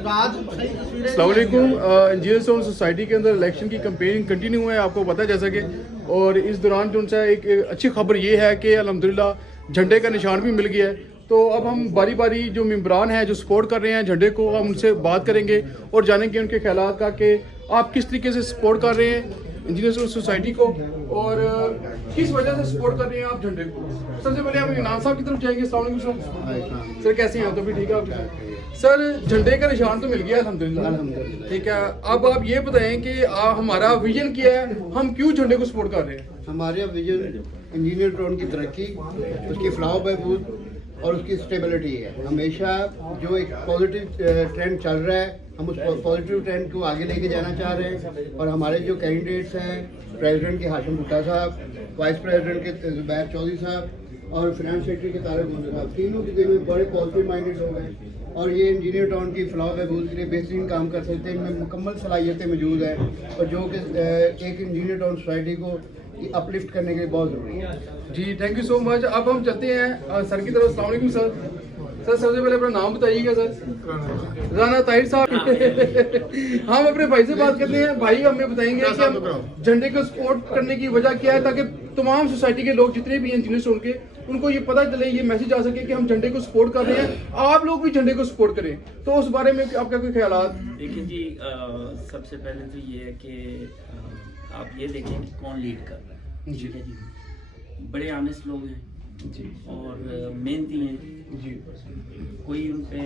अस्सलामुअलैकुम। Engineers town society के अंदर इलेक्शन की कैंपेनिंग कंटिन्यू है, आपको पता है जैसा कि, और इस दौरान जो सा एक अच्छी खबर ये है कि अल्हम्दुलिल्लाह झंडे का निशान भी मिल गया है। तो अब हम बारी बारी जो मेंबरान हैं जो सपोर्ट कर रहे हैं झंडे को, हम उनसे बात करेंगे और जानेंगे उनके ख्यालात का कि आप किस तरीके से सपोर्ट कर रहे हैं इंजीनियर्स टाउन सोसाइटी को और किस वजह से सपोर्ट कर रहे हैं आप झंडे को। सबसे पहले हम इनाम साहब की तरफ जाएंगे। अस्सलाम वालेकुम सर, कैसे हैं? तो भी ठीक है आप सर? झंडे का निशान तो मिल गया अल्हम्दुलिल्लाह, ठीक है। अब आप ये बताएं कि हमारा विजन क्या है, हम क्यों झंडे को सपोर्ट कर रहे हैं? हमारे विजन इंजीनियर टाउन की तरक्की, उसकी फलाह बहबूद और उसकी स्टेबिलिटी है। हमेशा जो एक पॉजिटिव ट्रेंड चल रहा है, हम उस पॉजिटिव ट्रेंड को आगे लेके जाना चाह रहे हैं। और हमारे जो कैंडिडेट्स हैं, प्रेसिडेंट के हाशिम भुट्टा साहब, वाइस प्रेसिडेंट के जुबैर चौधरी साहब और फाइनेंस सेक्रेटरी के तारिक मोहम्मद साहब, तीनों के दिल में बड़े पॉजिटिव माइंडेड लोग हैं और ये इंजीनियर टाउन की फलाह बहबूद के लिए बेहतरीन काम कर सकते हैं। इनमें मुकम्मल सलाहियतें मौजूद हैं और जो कि एक इंजीनियर टाउन सोसाइटी को अपलिफ्ट करने के लिए बहुत ज़रूरी है। जी, थैंक यू सो मच। अब हम चलते हैं सर की तरफ। अस्सलाम वालेकुम सर। सर सबसे पहले अपना नाम बताइएगा सर। राना ताहिर साहब। हम अपने भाई से बात करते हैं। भाई हमें बताएंगे कि हम झंडे को सपोर्ट करने की वजह क्या है, ताकि तमाम सोसाइटी के लोग जितने भी इंजीनियर्स उनके उनको ये पता चले, ये मैसेज आ सके कि हम झंडे को सपोर्ट कर रहे हैं, आप लोग भी झंडे को सपोर्ट करें। तो उस बारे में आपका कोई ख्यालात? देखिए जी, सबसे पहले तो ये है कि आप ये देखें कि कौन लीड कर रहा है। ठीक है जी, बड़े ऑनेस्ट लोग हैं जी और मेहनती हैं जी। कोई उन पे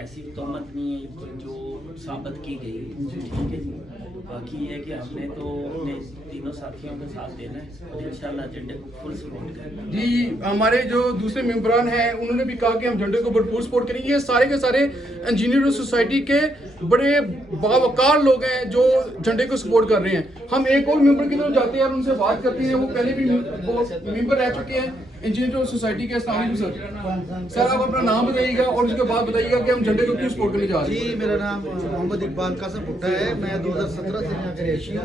ऐसी तोहमत नहीं है जो साबित की गई है। ठीक है जी, बाकी ये है कि हमने तो अपने तीनों साथियों का साथ देना है और इंशाल्लाह झंडे को फुल सपोर्ट करेंगे जी। हमारे जो दूसरे मेंबरान हैं उन्होंने भी कहा कि हम झंडे को भरपूर सपोर्ट करेंगे। ये सारे के सारे इंजीनियर सोसाइटी के बड़े बावकार लोग हैं जो झंडे को सपोर्ट कर रहे हैं। हम एक और मेंबर की तरफ जाते हैं और उनसे बात करते हैं। वो पहले भी मेंबर रह चुके हैं इंजीनियर सोसाइटी के। अस्सलाम वालेकुम सर। सर आप अपना नाम बताइएगा और उसके बाद बताइएगा कि हम झंडे को क्यों सपोर्ट करने जा रहे हैं। जी, मेरा नाम मोहम्मद इकबाल कासिम भुट्टा है। मैं 2017 से यहाँ के रहिशी हूँ।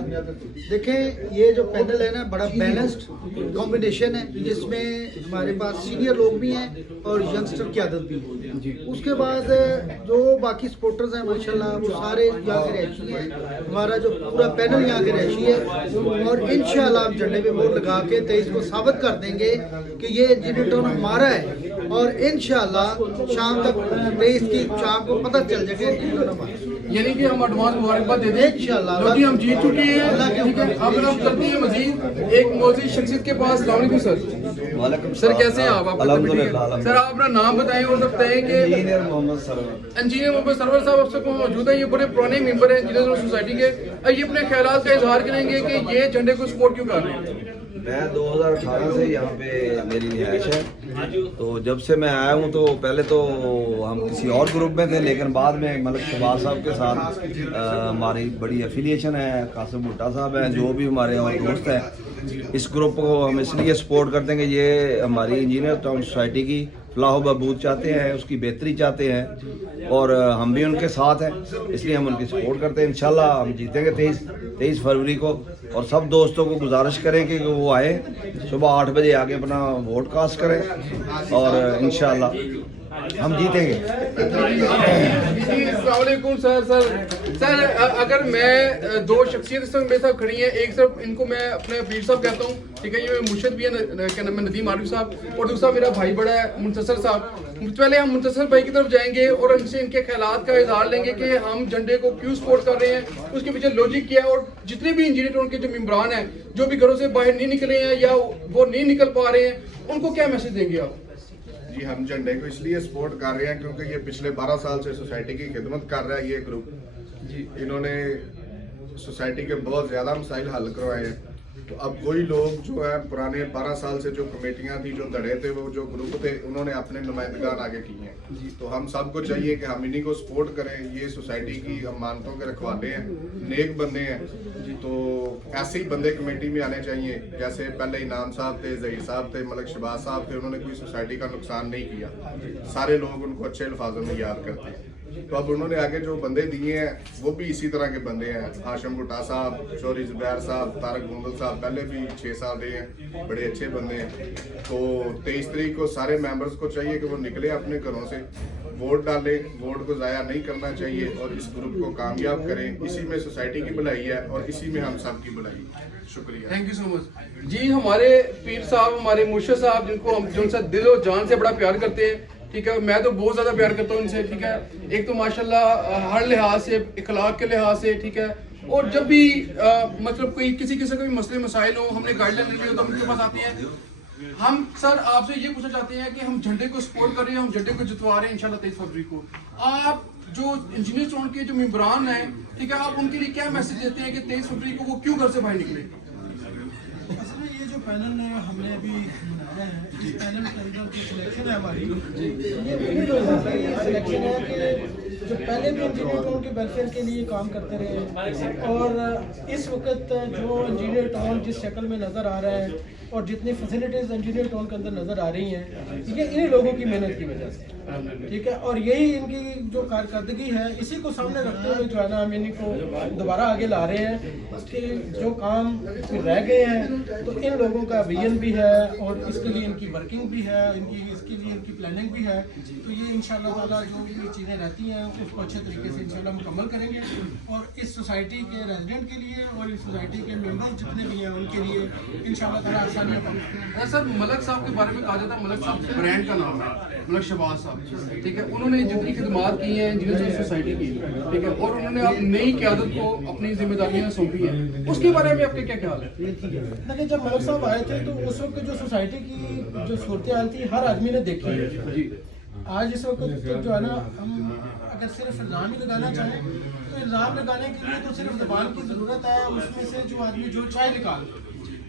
देखें, ये जो पैनल है ना, बड़ा बैलेंस्ड कॉम्बिनेशन है जिसमें हमारे पास सीनियर लोग भी हैं और यंगस्टर की आदत भी है जी। उसके बाद जो बाकी सपोर्टर्स हैं माशाल्लाह वो सारे यहाँ के रहिशी हैं। हमारा जो पूरा पैनल यहाँ के रहिशी है और इंशाल्लाह हम झंडे पे मोहर लगा के 23 को साबित कर देंगे कि ये इंजीनियर टाउन हमारा है और इंशाल्लाह शाम तक 23 की शाम को पता चल जाएगा इंजीनियर टाउन हमारा। यानी कि हम एडवांस मुबारकबाद दे दें इंशाल्लाह, क्योंकि हम जीत चुके हैं। ठीक है, अब हम करते हैं मजीद एक मौजूद शख्सियत के पास। अस्सलाम वालेकुम सर। सर कैसे हैं आप? अल्हम्दुलिल्लाह। सर आप अपना नाम बताएं और बताएं कि इंजीनियर मोहम्मद सरवर। इंजीनियर मोहम्मद सरवर साहब आपसे मौजूद है। ये बड़े पुराने मेंबर हैं इंजीनियर सोसाइटी के। ये अपने ख्यालात का इजहार करेंगे कि ये झंडे को सपोर्ट क्यों कर रहे हैं। मैं 2018 से यहाँ पे मेरी रिहाइश है, तो जब से मैं आया हूँ तो पहले तो हम किसी और ग्रुप में थे, लेकिन बाद में मलिक शहबाज साहब के साथ हमारी बड़ी एफिलिएशन है। कासिम भुट्टा साहब हैं जो भी हमारे और दोस्त हैं। इस ग्रुप को हम इसलिए सपोर्ट करते हैं कि ये हमारी इंजीनियर टाउन सोसाइटी की फलाह बहबूद चाहते हैं, उसकी बेहतरी चाहते हैं और हम भी उनके साथ हैं, इसलिए हम उनकी सपोर्ट करते हैं। इंशाल्लाह हम जीतेंगे 23 फरवरी को। और सब दोस्तों को गुजारिश करें कि वो आए, सुबह 8 बजे आके अपना वोट कास्ट करें और इंशाल्लाह हम जीतेंगे। अस्सलाम वालेकुम सर, अगर मैं दो शख्सियत इस वक्त मेरे साथ खड़ी हैं, एक तरफ इनको मैं अपने पीर साहब कहता हूँ, ठीक है, ये मुर्शद भी है, क्या नाम है, नदीम आरिफ साहब, और दूसरा मेरा भाई बड़ा है मुंतसर साहब। पहले हम मुंतसर भाई की तरफ जाएंगे और उनसे इनके ख्यालात का इजहार लेंगे कि हम झंडे को क्यों सपोर्ट कर रहे हैं, उसके पीछे लॉजिक क्या है, और जितने भी इंजीनियर उनके जो मेंबरान हैं जो भी घरों से बाहर नहीं निकले हैं या वो नहीं निकल पा रहे हैं, उनको क्या मैसेज देंगे आप? जी, हम झंडे को इसलिए सपोर्ट कर रहे हैं क्योंकि ये पिछले 12 साल से सोसाइटी की खिदमत कर रहा है। ये ग्रुप जी, इन्होंने सोसाइटी के बहुत ज़्यादा मसाइल हल करवाए हैं। तो अब कोई लोग जो है पुराने 12 साल से जो कमेटियां थी, जो धड़े थे, वो जो ग्रुप थे, उन्होंने अपने नुमाइंदगान आगे किए हैं। तो हम सबको चाहिए कि हम इन्हीं को सपोर्ट करें। ये सोसाइटी की अमानतों के रखवाले हैं, नेक बंदे हैं, तो ऐसे ही बंदे कमेटी में आने चाहिए। जैसे पहले इनाम साहब थे, जहीर साहब थे, मलिक शहबाज साहब थे, उन्होंने कोई सोसाइटी का नुकसान नहीं किया, सारे लोग उनको अच्छे अल्फाजों में याद करते हैं। तो अब उन्होंने आगे जो बंदे दिए हैं वो भी इसी तरह के बंदे हैं। हाशिम भुट्टा साहब, चौधरी जुबैर साहब, तारिक मोहम्मद साहब पहले भी 6 साल रहे हैं, बड़े अच्छे बंदे हैं। तो 23 तारीख को सारे मेंबर्स को चाहिए कि वो निकले अपने घरों से वोट डालें, वोट को ज़ाया नहीं करना चाहिए और इस ग्रुप को कामयाब करें। इसी में सोसाइटी की भलाई है और इसी में हम सब की भलाई है। शुक्रिया। थैंक यू सो मच जी। हमारे पीर साहब, हमारे मुर्शिद साहब, जिनको हम जिनसे दिल और जान से बड़ा प्यार करते हैं, ठीक है, मैं तो बहुत ज़्यादा प्यार करता हूँ इनसे, ठीक है। एक तो माशाल्लाह हर लिहाज से, इखलाक के लिहाज से, ठीक है, और जब भी मतलब कोई किसी किस्म के भी मसले मसाइल हो, हमने गाइडलाइन लेनी हो तो हम उनके पास आते हैं। हम सर आपसे ये पूछना चाहते हैं कि हम झंडे को सपोर्ट कर रहे हैं, हम झंडे को जितवा रहे हैं इंशाल्लाह 23 फरवरी को। आप जो इंजीनियर स्टोन के जो मेंबरान हैं, ठीक है, आप उनके लिए क्या मैसेज देते हैं कि 23 फरवरी को वो क्यों घर से बाहर निकले? असल में ये जो पैनल हमने अभी बनाया है, इस पैनल के अंदर जो सिलेक्शन है हमारी, ये उन्हीं लोगों की सिलेक्शन है कि जो पहले भी इंजीनियर टाउन के वेलफेयर के लिए काम करते रहे और इस वक्त जो इंजीनियर टाउन जिस शक्ल में नज़र आ रहा है और जितनी फैसिलिटीज़ इंजीनियर टाउन के अंदर नज़र आ रही हैं, ये इन्हीं लोगों की मेहनत की वजह से, ठीक है। और यही इनकी जो कारकर्दगी है, इसी को सामने रखते हुए जो है ना हम इन्हीं को दोबारा आगे ला रहे हैं कि जो काम रह गए हैं तो इन लोगों का विजन भी है और इसके लिए इनकी वर्किंग भी है, इसके लिए इनकी प्लानिंग भी है। तो ये इंशाल्लाह ताला जो भी चीज़ें रहती हैं उसको अच्छे तरीके से इंशाल्लाह मुकम्मल करेंगे और इस सोसाइटी के रेजिडेंट के लिए और इस सोसाइटी के मेंबर्स जितने भी हैं उनके लिए इंशाल्लाह ताला आसानियाँ पाएंगे। सर मलक साहब के बारे में कहा जाता है, मलक साहब ब्रांड का नाम है, मलक शहबाज साहब, ठीक है। उन्होंने जितनी खिदमात की हैं इंजीनियर सोसाइटी की, ठीक है, और उन्होंने अब नई क़यादत को अपनी जिम्मेदारियां सौंपी हैं, उसके बारे में आपके क्या ख्याल है? देखिए, जब मलक साहब आए थे तो उस वक्त जो सोसाइटी की जो सूरत हाल थी हर आदमी ने देखी है जी। आज इस वक्त जो है ना, हम अगर सिर्फ इल्ज़ाम ही लगाना चाहें तो इल्ज़ाम लगाने के लिए तो सिर्फ ज़बान की ज़रूरत है, उसमें से जो आदमी जो चाहे निकाल।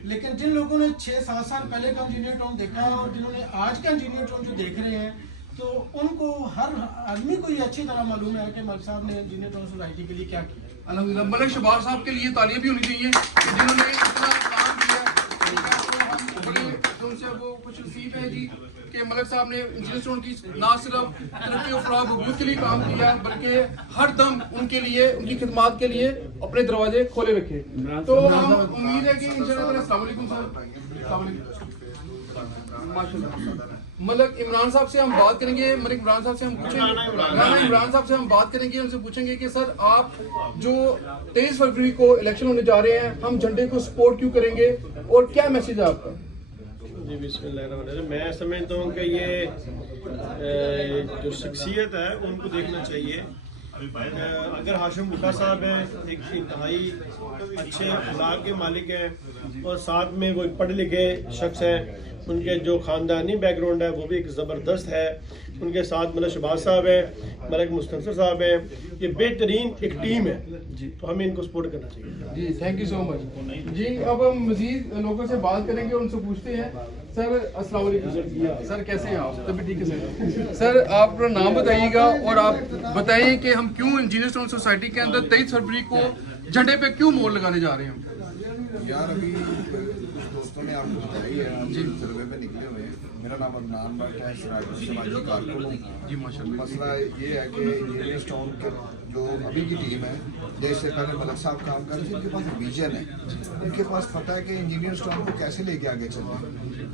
लेकिन जिन लोगों ने 6-7 साल पहले का इंजीनियर टाउन देखा है और जिन्होंने आज का इंजीनियर टाउन जो देख रहे हैं, तो उनको हर आदमी को ये अच्छी तरह मालूम है कि मलक साहब ने इंजीनियर टाउन सोसाइटी के लिए क्या किया। अल्हम्दुलिल्लाह, मलक शहबाज साहब के लिए तालियां भी होनी चाहिए कि जिन्होंने इतना काम किया, ठीक है। तो हम बड़े उनसे वो कुछ नसीब है जी कि मलक साहब ने इंजीनियर टाउन की ना सिर्फ तरक्की और फलाह बहबूद के लिए काम किया, बल्कि हर दम उनके लिए, उनकी खिदमात के लिए अपने दरवाजे खोले रखे। तो हम उम्मीद है कि इंशाल्लाह। अस्सलाम वालेकुम सर। अस्सलाम वालेकुम। माशाल्लाह। मलक इमरान साहब से हम बात करेंगे, मलिक इमरान साहब से हम पूछेंगे, राना इमरान साहब से हम बात करेंगे, उनसे पूछेंगे कि सर आप जो 23 फरवरी को इलेक्शन होने जा रहे हैं, हम झंडे को सपोर्ट क्यों करेंगे और क्या मैसेज है आपका? जी बिस्मिल्लाहिर्रहमानिर्रहीम। मैं समझता हूँ कि ये जो शख्सियत है उनको देखना चाहिए। अगर हाशिम बुखा साहब हैं, एक इंतहाई अच्छे अखलाक के मालिक हैं और साथ में वो एक पढ़े लिखे शख्स हैं, उनके जो ख़ानदानी बैकग्राउंड है वो भी एक ज़बरदस्त है। उनके साथ मलक शहबाज साहब हैं, मलक मुस्तनसर साहब हैं, ये बेहतरीन एक टीम है जी। तो हमें इनको सपोर्ट करना चाहिए जी। थैंक यू सो मच जी। अब हम मजीद लोगों से बात करेंगे, उनसे पूछते हैं। सर अस्सलाम वालेकुम सर, कैसे हैं आप? तभी ठीक है सर। आप अपना नाम बताइएगा और आप बताइए कि हम क्यों इंजीनियर टाउन सोसाइटी के अंदर 23 फरवरी को झंडे पे क्यों मोड़ लगाने जा रहे हैं? यार अभी कुछ दोस्तों ने आपको बताई है, हम सर्वे पे निकले हुए हैं। मेरा नाम अदनान भट्ट है, समाजी कारकुन हूँ जी माशाल्लाह। मसला ये है कि इंजीनियर टाउन के जो अभी की टीम है, देश से पहले मलक साहब काम कर रहे थे, उनके पास विजन है, उनके पास पता है कि इंजीनियर टाउन को कैसे लेके आगे चलना है।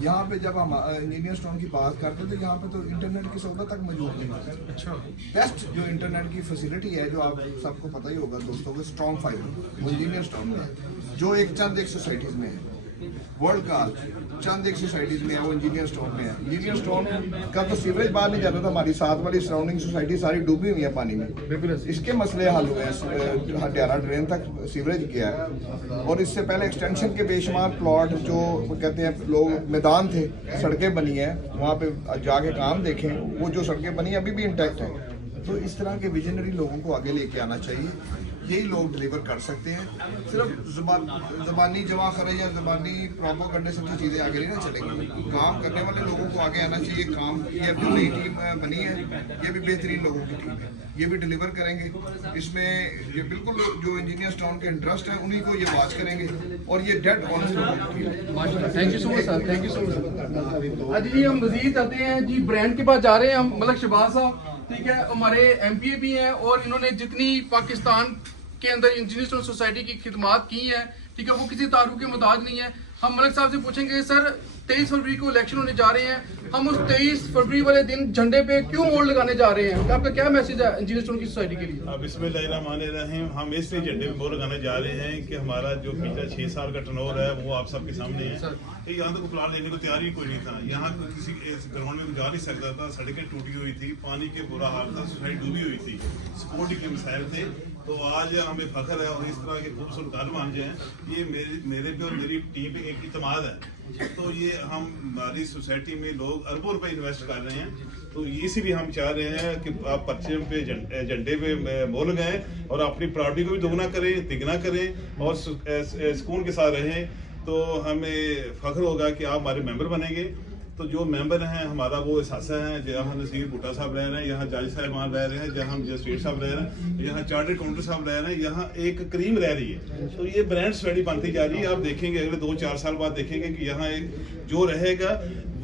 यहाँ पे जब हम इंजीनियर टाउन की बात करते थे, यहाँ पे तो इंटरनेट की सहूलत तक मौजूद नहीं है। अच्छा, बेस्ट जो इंटरनेट की फैसिलिटी है, जो आप सबको पता ही होगा दोस्तों को, स्ट्रॉन्ग फाइबर वो इंजीनियर टाउन में है, जो एक चंद एक सोसाइटीज़ में है। वर्ल्ड का चंद एक सोसाइटीज़ में है, वो इंजीनियर टाउन में है। इंजीनियर टाउन का तो सीवरेज बाहर नहीं जाता था, हमारी साथ वाली सराउंडिंग सोसाइटी सारी डूबी हुई है पानी में। इसके मसले हल हुए हैं, हटियारा ड्रेन तक सीवरेज गया है। और इससे पहले एक्सटेंशन के बेशुमार प्लॉट जो कहते हैं लोग मैदान थे, सड़कें बनी हैं, वहाँ पे जाके काम देखें, वो जो सड़कें बनी अभी भी इंटैक्ट हैं। तो इस तरह के विजनरी लोगों को आगे लेके आना चाहिए, यही लोग डिलीवर कर सकते हैं। सिर्फ ज़बानी जमा खराई या ज़बानी प्रोपेगेंडा से चीज़ें आगे नहीं ना चलेंगी। काम करने वाले लोगों को आगे आना चाहिए। काम ये जो नई टीम बनी है, ये भी बेहतरीन लोगों की टीम है, ये भी डिलीवर करेंगे। इसमें ये बिल्कुल जो इंजीनियर टाउन के इंटरेस्ट हैं उन्हीं को ये वॉच करेंगे और ये डेड ऑनेस्ट लोगों की है। Thank you so much sir, thank you so much. आज जी हम मजीद आते हैं जी, ब्रांड के पास जा रहे हैं हम। मलक शहबाज साहब, ठीक है, हमारे MPA भी हैं और इन्होंने जितनी पाकिस्तान के अंदर इंजीनियर सोसाइटी की खिदमात की हैं, ठीक है, वो किसी तारुफ के मुताज नहीं है। हम मलक साहब से पूछेंगे सर 23 फरवरी को इलेक्शन होने जा रहे हैं, हम उस 23 फरवरी वाले दिन झंडे पे क्यों मोड़ लगाने जा रहे हैं, आपका क्या मैसेज है इंजीनियर स्टोन की सोसाइटी के लिए? बिस्मिल्लाहिर्रहमानिर्रहीम। हम इसलिए झंडे पे मोड़ लगाने जा रहे हैं कि हमारा जो पिछला 6 साल का टर्नओवर है वो आप सबके सामने है कि यहाँ तो प्लान लेने को तैयार ही कोई नहीं था। यहाँ किसी ग्राउंड में जा नहीं सकता था, सड़कें टूटी हुई थी, पानी के बुरा हाल था, सोसाइटी डूबी हुई थी, सिक्योरिटी के मसाइल थे। तो आज हमें फख्र है और इस तरह के खूबसूरत घर मान जाए, ये मेरे पे और मेरी टीम पे एक इत्मीनान है। तो ये हमारी सोसाइटी में लोग अरबों रुपए इन्वेस्ट कर रहे हैं, तो इसीलिए हम चाह रहे हैं कि आप परचम पे झंडे पे मोल गए और अपनी प्रॉपर्टी को भी दोगुना करें, तिगना करें और सुकून के साथ रहें। तो हमें फख्र होगा कि आप हमारे मेंबर बनेंगे। तो जो मेंबर हैं हमारा वो एहसासा है, जहाँ नसीर भुट्टा साहब रह रहे हैं, यहाँ जज साहबान रह रहे हैं, जहाँ मजिस्ट्रेट साहब रह रहे हैं, यहाँ चार्टर्ड काउंटर साहब रह रहे हैं, यहाँ एक करीम रह रही है। तो ये ब्रांड सोसाइटी बनती जा रही है। आप देखेंगे अगले 2-4 साल बाद देखेंगे कि यहाँ एक जो रहेगा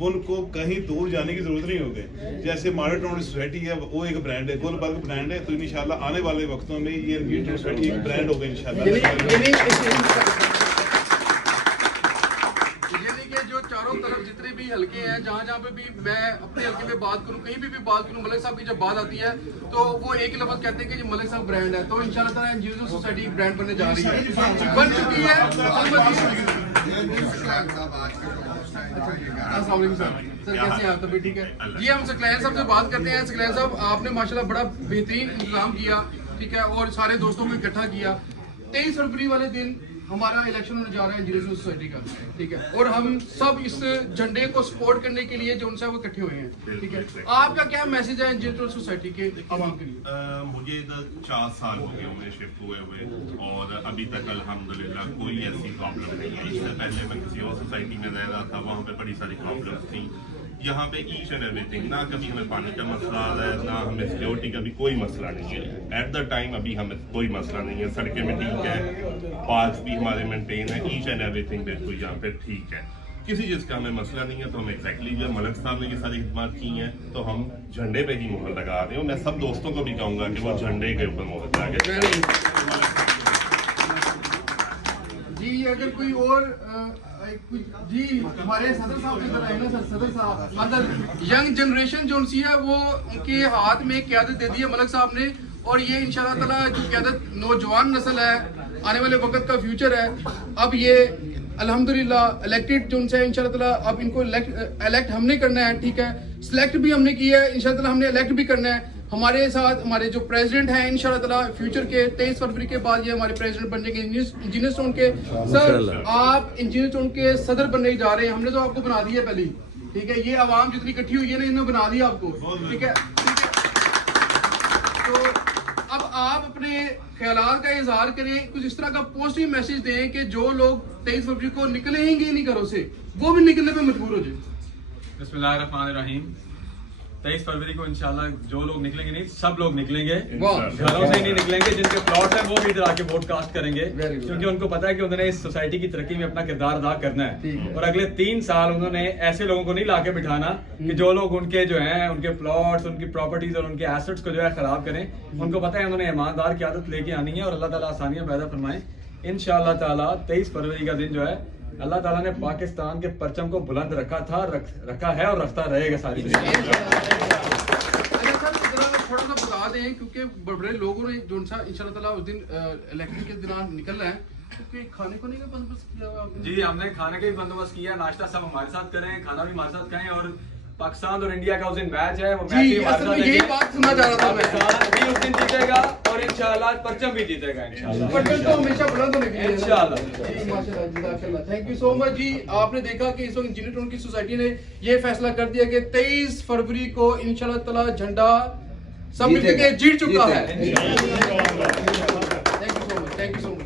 उनको कहीं दूर जाने की जरूरत नहीं होगी। जैसे मॉडल टाउन सोसाइटी है वो एक ब्रांड है, गुलबर्ग ब्रांड है। तो इंशाल्लाह आने वाले वक्तों में ये रंगीन सोसाइटी एक ब्रांड होगा इंशाल्लाह। जो चारों तरफ जितने भी हलके हैं, जहाँ पे भी मैं अपने हलके में बात करूँ, कहीं भी बात करूँ, मलिक साहब की जब बात आती है तो वो एक ही लफ्ज कहते हैं कि मलिक साहब ब्रांड है। तो इंशाल्लाह ताला इंजीनियर सोसाइटी ब्रांड बनने जा रही है, बन चुकी है। अस्सलाम वालेकुम सर, कैसे हैं आप? तभी ठीक है जी। हम सकलैन साहब से बात करते हैं। सकलैन साहब, आपने माशाल्लाह बड़ा बेहतरीन इंतजाम किया, ठीक है, और सारे दोस्तों को इकट्ठा किया। 23 फरवरी वाले दिन हमारा इलेक्शन होने जा रहा है इंजीनियर सोसाइटी का, ठीक है, और हम सब इस झंडे को सपोर्ट करने के लिए जो उनसे वो इकट्ठे हुए हैं, ठीक है। आपका क्या मैसेज है इंजीनियर सोसाइटी के आवाम के लिए? मुझे इधर 4 साल हो गए हमें शिफ्ट हुए और अभी तक अल्हम्दुलिल्लाह कोई ऐसी प्रॉब्लम नहीं है। इससे पहले मैं किसी और सोसाइटी में रह रहा था, वहाँ पे बड़ी सारी प्रॉब्लम्स थी। यहाँ पे ईच एंड एवरीथिंग, ना कभी हमें पानी का मसला आ रहा है, ना हमें सिक्योरिटी का भी कोई मसला नहीं है एट द टाइम। अभी हमें कोई मसला नहीं है, सड़कें में ठीक है, पार्क्स भी हमारे मेंटेन है, ईच एंड एवरीथिंग बिल्कुल यहाँ पे ठीक है। किसी चीज़ का हमें मसला नहीं है। तो हम एग्जैक्टली जो मलिक साहब ने ये सारी खिदमत की हैं, तो हम झंडे पे ही मोहर लगा रहे हैं। मैं सब दोस्तों को भी कहूँगा कि वो झंडे के ऊपर मोहर लगा जी। अगर कोई और जी, हमारे सदर साहब की तरह है ना सर, सदर साहब मतलब यंग जनरेशन जो उनसी है वो उनके हाथ में क़यादत दे दी है मलिक साहब ने, और ये इंशाल्लाह ताला जो क़यादत नौजवान नस्ल है, आने वाले वक्त का फ्यूचर है। अब ये अल्हम्दुलिल्लाह इलेक्टेड जो उनसे इंशाल्लाह ताला अब इनको इलेक्ट हमने करना है, ठीक है, सिलेक्ट भी हमने किया है, इंशाल्लाह ताला हमने इलेक्ट भी करना है। हमारे साथ हमारे जो प्रेसिडेंट हैं इंशाल्लाह ताला फ्यूचर के 23 फरवरी के बाद ये हमारे प्रेसिडेंट बन जाएंगे इंजीनियर स्टोन के। सर, आप इंजीनियर स्टोन के सदर बनने जा रहे हैं, हमने तो आपको बना दिया पहले, ठीक है। ये आवाम जितनी इकट्ठी हुई है ना, इन्होंने बना दिया आपको, ठीक है। तो अब आप अपने ख्यालात का इजहार करें, कुछ इस तरह का पॉजिटिव मैसेज दें कि जो लोग 23 फरवरी को निकलेंगे नहीं घरों से, वो भी निकलने पे मजबूर हो जाए। बिस्मिल्लाहिर्रहमानिर्रहीम। 23 फरवरी को इंशाल्लाह जो लोग निकलेंगे नहीं, सब लोग निकलेंगे, घरों से ही नहीं निकलेंगे। जिनके प्लॉट है वो भी इधर आके वोट कास्ट करेंगे, क्योंकि उनको पता है कि उन्होंने इस सोसाइटी की तरक्की में अपना किरदार अदा करना है। और अगले 3 साल उन्होंने ऐसे लोगों को नहीं लाके बिठाना कि जो लोग उनके जो हैं उनके प्लॉट्स, उनकी प्रॉपर्टीज और उनके एसेट्स को जो है खराब करें। उनको पता है उन्होंने ईमानदार की आदत लेके आनी है, और अल्लाह ताला आसानियां पैदा फरमाए इंशाअल्लाह ताला। 23 फरवरी का दिन जो है अल्लाह ताला ने पाकिस्तान के परचम को बुलंद रखा था, रखा है और रखता रहेगा सारी थोड़ा सा बता दें, क्योंकि बड़े लोगों ने जो इंशाल्लाह ताला उस दिन इलेक्शन के दौरान निकलना है, क्योंकि खाने को नहीं का बंदोबस्त किया हुआ आपने? जी, हमने खाने का भी बंदोबस्त किया, नाश्ता सब हमारे साथ करें, खाना भी हमारे साथ खाएं। और पाकिस्तान और इंडिया का उस दिन मैच है, वो मैच भी हमारे साथ, यही बात सुनना चाह रहा था मैं। पाकिस्तान भी उस दिन जीतेगा और इंशाल्लाह परचम भी जीतेगा इंशाल्लाह। परचम तो हमेशा बुलंद होने के लिए इंशाल्लाह। जी माशाल्लाह, जज़ाकल्लाह, थैंक यू सो मच जी। आपने देखा कि इस वक्त इंजीनियर टाउन की सोसाइटी ने ये फैसला कर दिया कि 23 फरवरी को इंशाल्लाह ताला झंडा सब मिलकर जीत चुका है। Thank you so much, thank you so much.